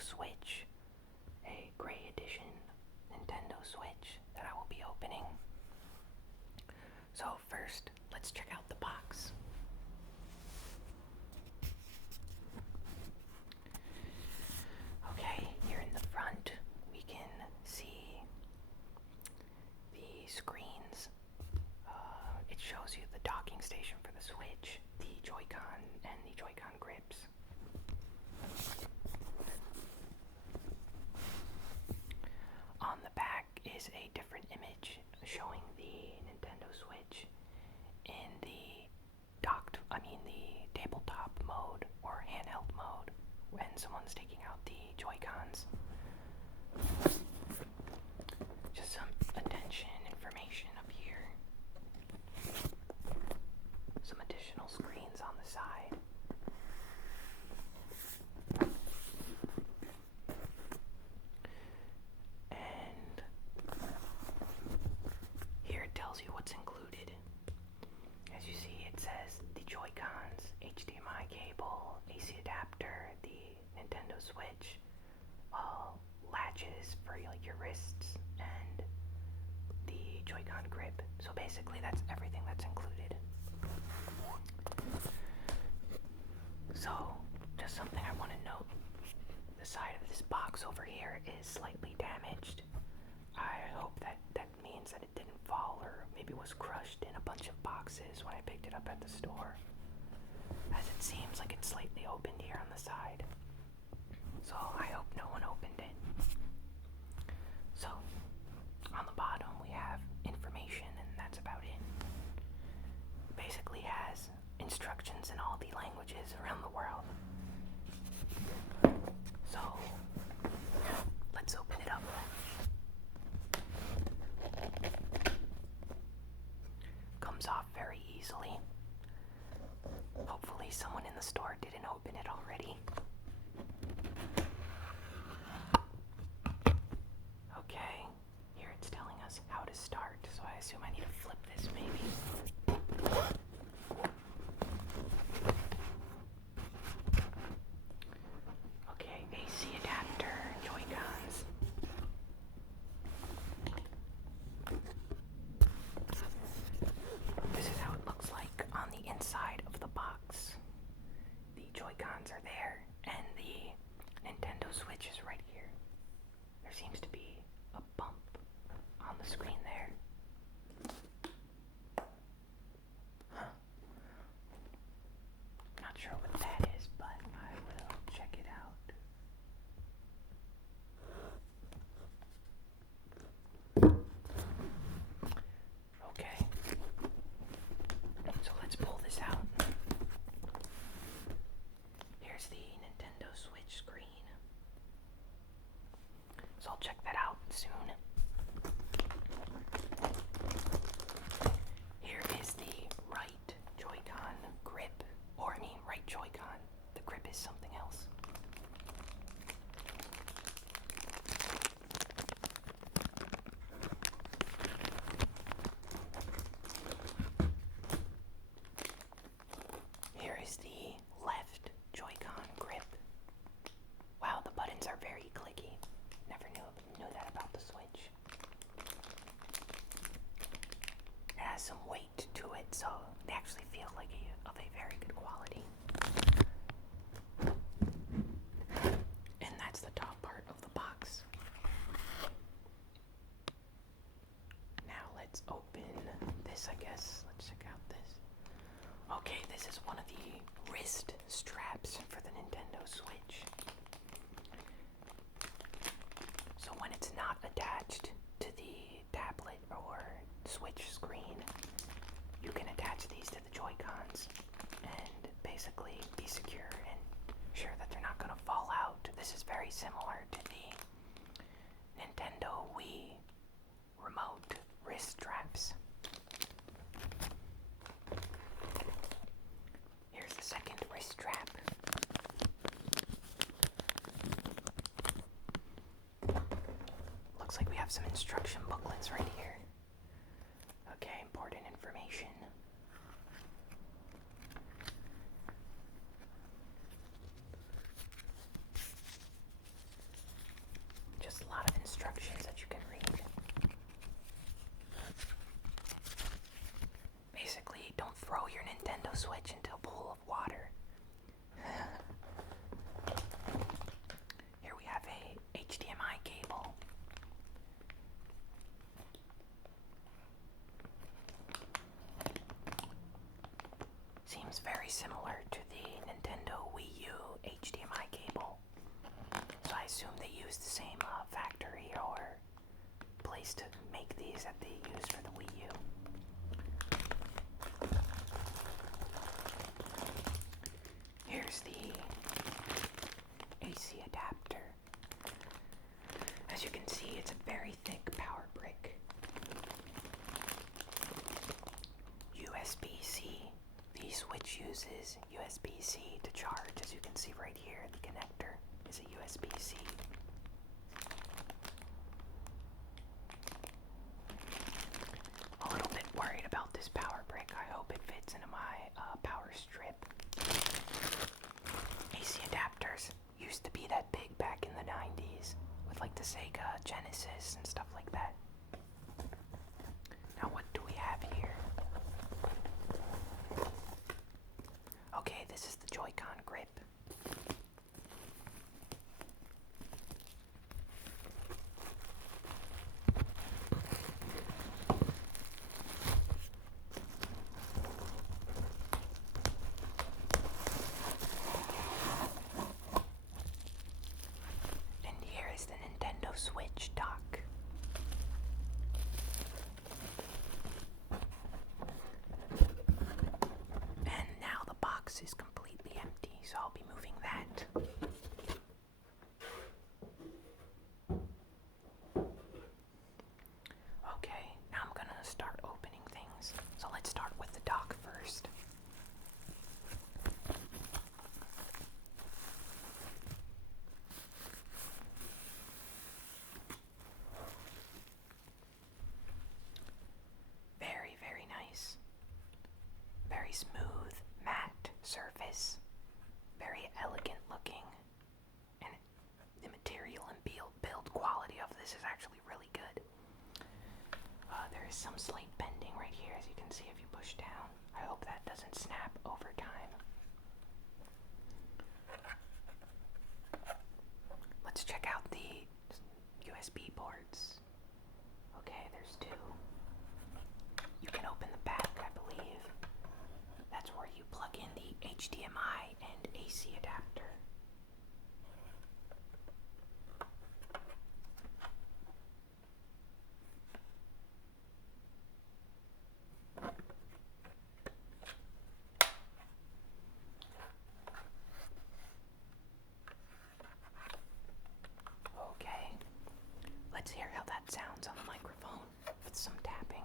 Switch, a gray edition Nintendo Switch that I will be opening. So first, let's check out the box. Okay, here in the front, we can see the screens. It shows you the docking station for the Switch, the Joy-Con, and the Joy-Con grips. On the back is a different image showing the Nintendo Switch in the tabletop mode or handheld mode when someone's taking out the Joy-Cons. Just some attention information up here. Some additional screens on the side. And here it tells you what's included. As you see, it says the Joy-Cons, HDMI cable, AC adapter, the Nintendo Switch, latches for your wrists, and the Joy-Con grip. So basically that's everything that's included. So, just something I want to note. The side of this box over here is slightly damaged. I hope that means that it didn't fall or maybe was crushed in a bunch of boxes when I picked it up at the store, as it seems like it's slightly opened here on the side. So I hope no one opened it. So, on the bottom we have information, and that's about it. Basically has instructions in all the languages around the world. So, let's open it up. Comes off very easily. Hopefully someone in the store didn't open it already. Okay, here it's telling us how to start, so I assume I need to flip this maybe. Okay, AC adapter, Joy-Cons. This is how it looks like on the inside of the box. The Joy-Cons are there, and the Nintendo Switch is right here. There seems to be a bump on the screen there. Huh. Not sure what that is, but I will check it out. Okay. So let's pull this out. Here's the Nintendo Switch screen. So I'll check that out soon. Here is the right Joy-Con grip, right Joy-Con. The grip is something else. Here is the left Joy-Con grip. Wow, the buttons are very clicky. Never knew that about the Switch. It has some weight to it, so they actually feel like of a very good quality. And that's the top part of the box. Now let's open this, I guess. Let's check out this. Okay, this is one of the wrist straps for the Nintendo Switch. So when it's not attached to the tablet or Switch screen, you can attach these to the Joy-Cons and basically be secure and sure that they're not going to fall out. This is very similar to the Nintendo Wii remote wrist straps. Here's the second wrist strap. Looks like we have some instruction booklets right here. Okay, important information. just a lot of instructions that you can read. Basically, don't throw your Nintendo Switch into a pool of water. Here we have a HDMI cable. Seems very similar to the Nintendo Wii U HDMI cable. So I assume they use the same factory or place to make these that they use for the Wii U. Here's the AC adapter. As you can see, it's a very thick power brick. USB-C. The switch uses USB-C to charge. As you can see right here, the connector is a USB-C. A little bit worried about this power brick. I hope it fits into my power strip. AC adapters used to be that big back in the 90s with like the Sega Genesis and stuff like that. Now what do we have here? Okay, this is the Joy-Con grip. And here is the Nintendo Switch dock. And now the box is completely empty, so I'll be moving that. Okay, now I'm gonna start opening things. So let's start with the dock first. Very, very nice. Very smooth, matte surface. Very elegant looking. And the material and build quality of this is actually really good. There is some slight bending right here, as you can see if you push down. I hope that doesn't snap over time. Let's check out the USB ports. Okay, there's two. You can open the back, I believe. That's where you plug in the HDMI and AC adapter. Okay, let's hear how that sounds on the microphone with some tapping.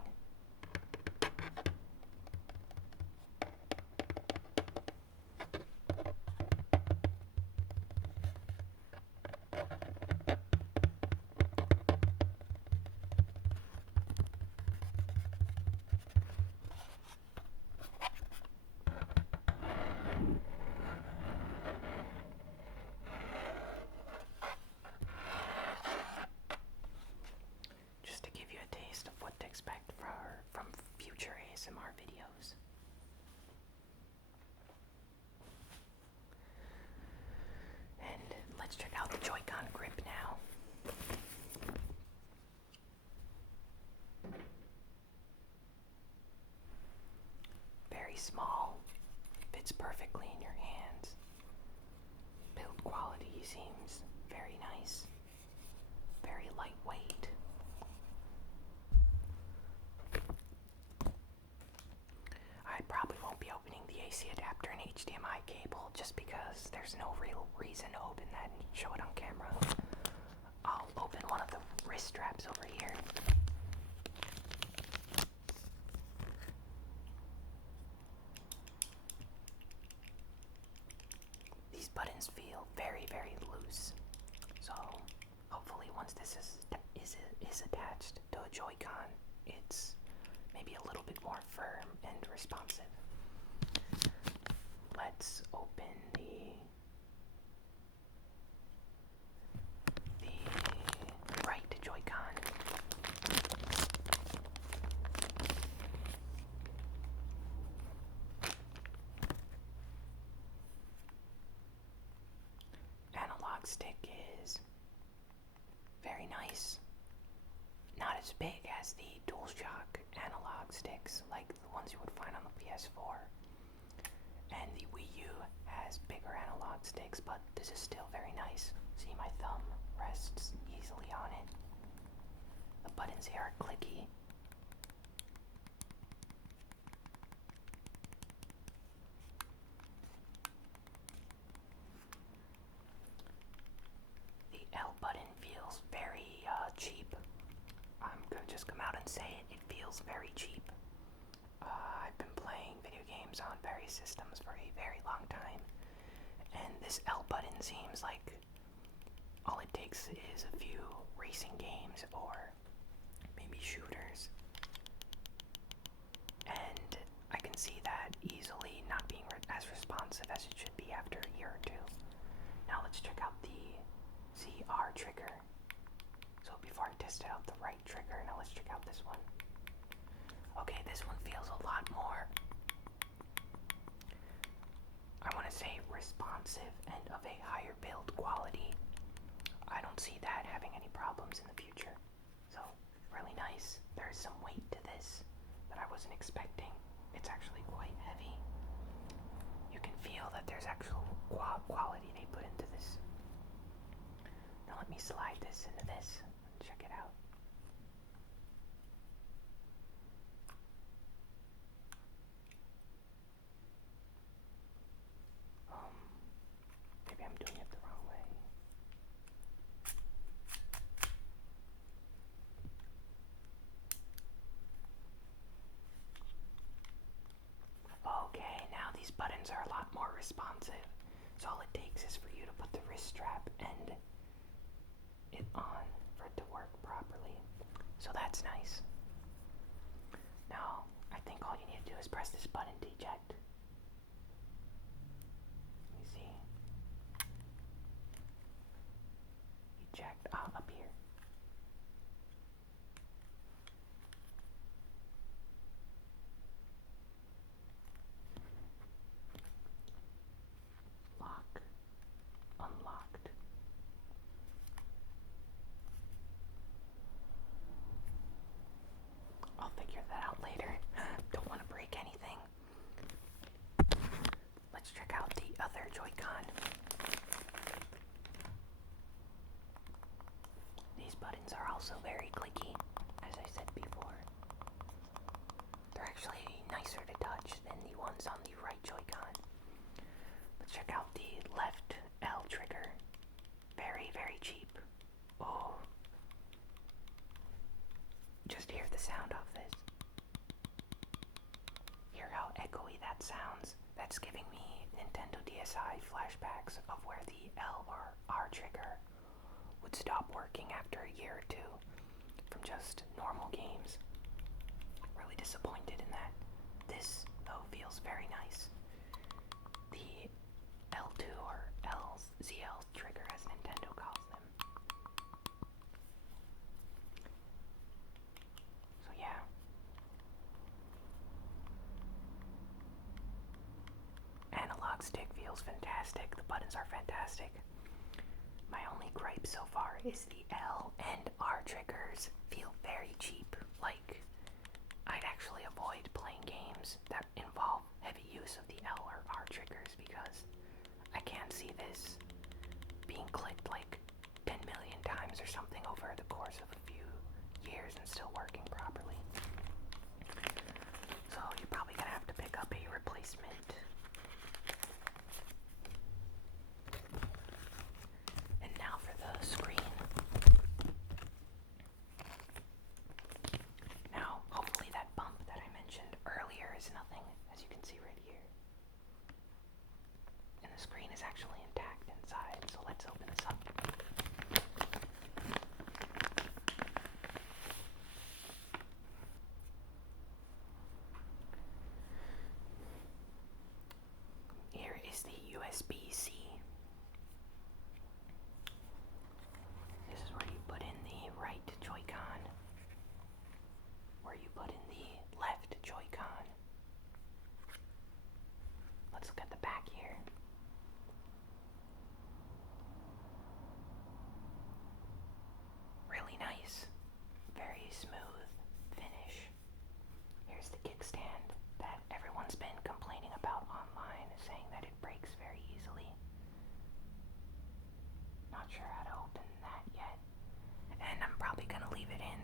Just to give you a taste of what to expect from future ASMR videos. And let's check out the Joy-Con grip now. Very small, fits perfectly in your hands. Build quality seems very nice, very lightweight. I probably won't be opening the AC adapter and HDMI cable just because there's no real reason to open that and show it on camera. I'll open one of the wrist straps over here. These buttons feel very, very loose. So hopefully once this is attached to a Joy-Con, it's maybe a little bit more firm and responsive. Let's open the has the DualShock analog sticks, like the ones you would find on the PS4. And the Wii U has bigger analog sticks, but this is still very nice. See, my thumb rests easily on it. The buttons here are clicky. The L button feels very cheap. I'm gonna just come out and say it feels very cheap. I've been playing video games on various systems for a very long time, and this L button seems like all it takes is a few racing games or maybe shooters, and I can see that easily not being as responsive as it should be after a year or two. Now let's check out the CR trigger. So before I tested out the right trigger, now let's check out this one. Okay, this one feels a lot more, I want to say, responsive and of a higher build quality. I don't see that having any problems in the future. So, really nice. There's some weight to this that I wasn't expecting. It's actually quite heavy. You can feel that there's actual quality they put into this. Now let me slide this into this and check it out. Maybe I'm doing it the wrong way. Okay, now these buttons are a lot more responsive. So all it takes is for you to put the wrist strap and it on for it to work properly. So that's nice. Now, I think all you need to do is press this button to eject. Let me see. Eject up here. Lock. Unlocked. I'll figure that out later. Don't want to break anything. Let's check out the other Joy-Con. These buttons are also very clicky, as I said before. They're actually nicer to touch than the ones on the right Joy-Con. Let's check out the left L trigger. Very, very cheap. Oh. Just hear the sound of this. Hear how echoey that sounds? That's giving me Nintendo DSi flashbacks of where the L or R trigger would stop working after a year or two from just normal games. Really disappointed in that. This, though, feels very nice. The L2 or ZL trigger, as Nintendo calls them. So yeah. Analog stick feels fantastic. The buttons are fantastic. My only gripe so far is the L and R triggers feel very cheap. Like, I'd actually avoid playing games that involve heavy use of the L or R triggers because I can't see this being clicked like 10 million times or something over the course of a few years and still working properly. So you're probably gonna have to pick up a replacement. And now for the screen. Now, hopefully that bump that I mentioned earlier is nothing, as you can see right here. And the screen is actually intact inside, so let's open this up.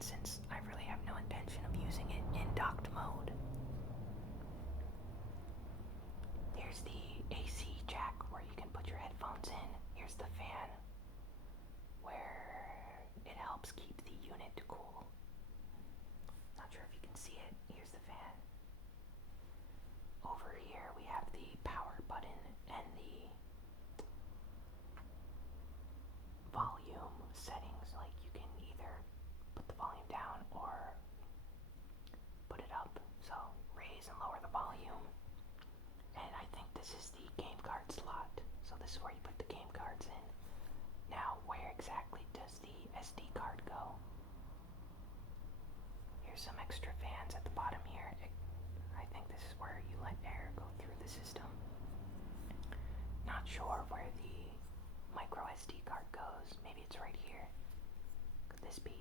fan since I really have no intention of using it in docked mode. Here's the AC jack where you can put your headphones in. Here's the fan where it helps keep the unit cool. Not sure if you can see it. Here's the fan. Over here we have the power button and the volume settings. Like you can either put the volume down or put it up. So raise and lower the volume. And I think this is the game card slot. So this is where you put the game cards in. Now, where exactly does the SD card go? Here's some extra fans at the bottom here. I think this is where you let air go through the system. Not sure where the micro SD card goes. Maybe it's right here. Could this be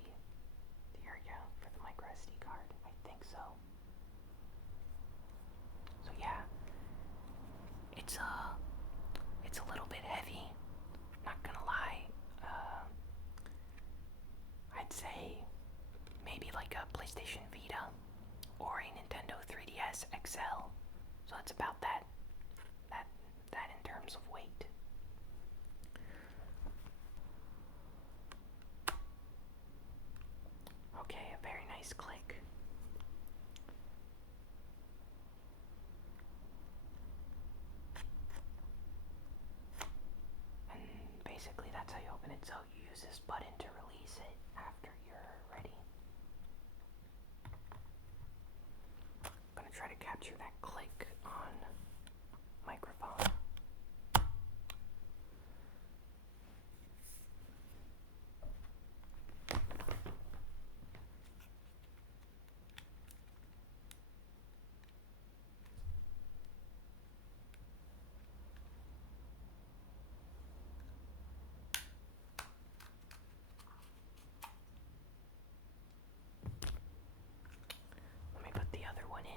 the area for the micro SD card? I think so. So yeah, it's a little bit heavy. Not gonna lie. I'd say maybe like a PlayStation Vita or a Nintendo 3DS XL. So it's about that in terms of weight. Okay, a very nice click. And basically that's how you open it. So you use this button to release it after you're ready. I'm gonna try to capture that click on microphone. Let me put the other one in.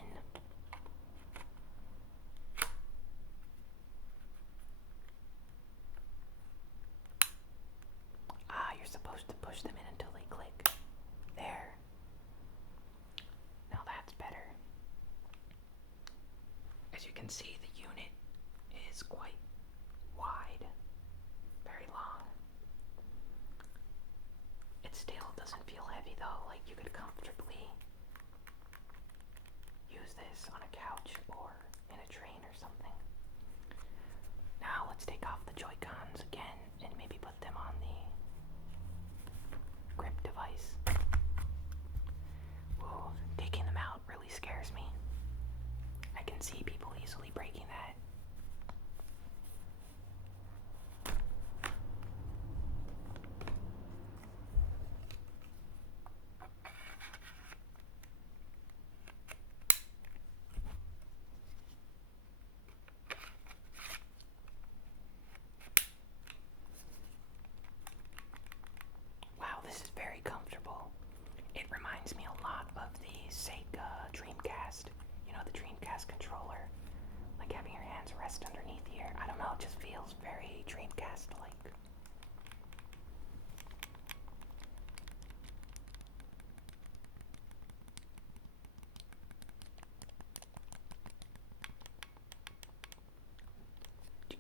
You're supposed to push them in until they click. There. Now that's better. As you can see, the unit is quite wide, very long. It still doesn't feel heavy though, like you could comfortably use this on a couch or in a train or something. Now let's take off the Joy-Cons again and maybe put them on the grip device. Ooh, taking them out really scares me. I can see people easily breaking that. Wow, this is very comfortable. It reminds me a lot of the Sega Dreamcast. You know, the Dreamcast controller. Like having your hands rest underneath here. I don't know, it just feels very Dreamcast-like.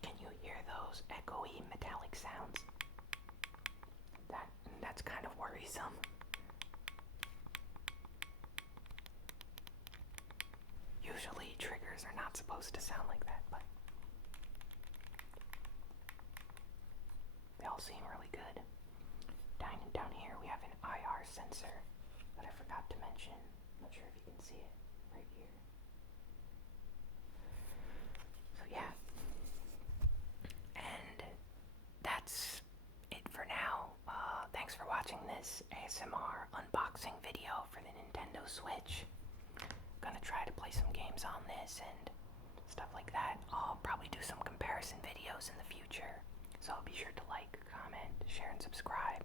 Can you hear those echoey metallic sounds? That's kind of worrisome. Usually triggers are not supposed to sound like that, but they all seem really good. Down here we have an IR sensor that I forgot to mention. Not sure if you can see it right here. So yeah. And that's it for now. Thanks for watching this ASMR unboxing video for the Nintendo Switch. Gonna try to play some games on this and stuff like that. I'll probably do some comparison videos in the future. So be sure to like, comment, share, and subscribe.